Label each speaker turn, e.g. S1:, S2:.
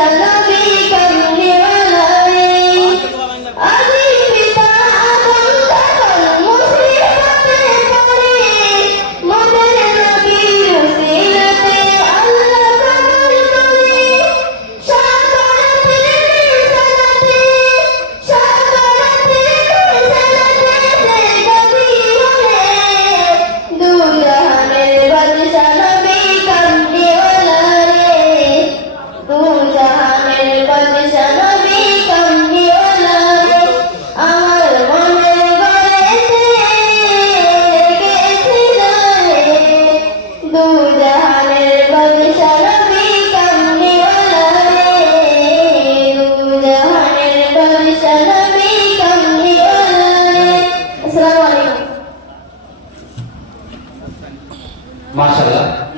S1: Shalom.
S2: Maşallah.